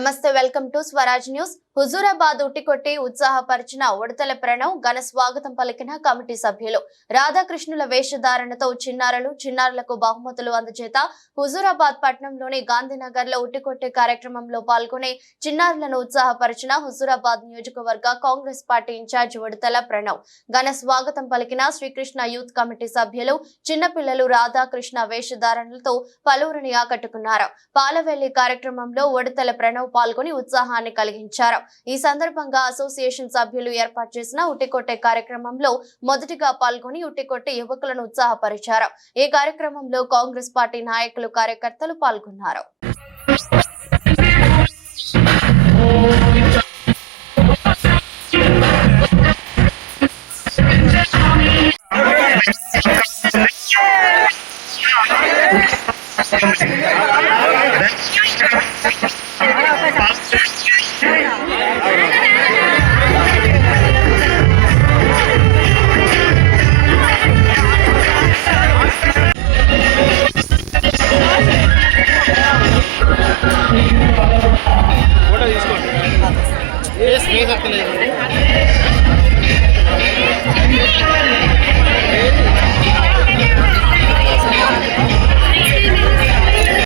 నమస్తే, welcome to Swaraj news. Huzurabad ఉట్టికొట్టి ఉత్సాహపరిచిన ఉడతల ప్రణవ్ ఘన స్వాగతం పలికిన కమిటీ సభ్యులు. రాధాకృష్ణుల వేషధారణతో చిన్నారులకు బహుమతులు అందజేత హుజూరాబాద్ పట్టణంలోని గాంధీనగర్ లో ఉట్టికొట్టే కార్యక్రమంలో పాల్గొనే చిన్నారులను ఉత్సాహపరిచిన హుజూరాబాద్ నియోజకవర్గ కాంగ్రెస్ పార్టీ ఇన్ఛార్జ్ ఉడతల ప్రణవ్ ఘన స్వాగతం పలికిన శ్రీకృష్ణ యూత్ కమిటీ సభ్యులు. చిన్నపిల్లలు రాధాకృష్ణ వేషధారణలతో పలువురిని ఆకట్టుకున్నారు. పాలవెల్లి కార్యక్రమంలో ఉడతల ప్రణవ్ పాల్గొని ఉత్సాహాన్ని కలిగించారు. ఈ సందర్భంగా అసోసియేషన్ సభ్యులు ఏర్పాటు చేసిన ఉట్టికొట్టే కార్యక్రమంలో మొదటిగా పాల్గొని ఉట్టికొట్టే యువకులను ఉత్సాహపరిచారు. ఈ కార్యక్రమంలో కాంగ్రెస్ పార్టీ నాయకులు, కార్యకర్తలు పాల్గొన్నారు. ఫోటో తీసుకోండి.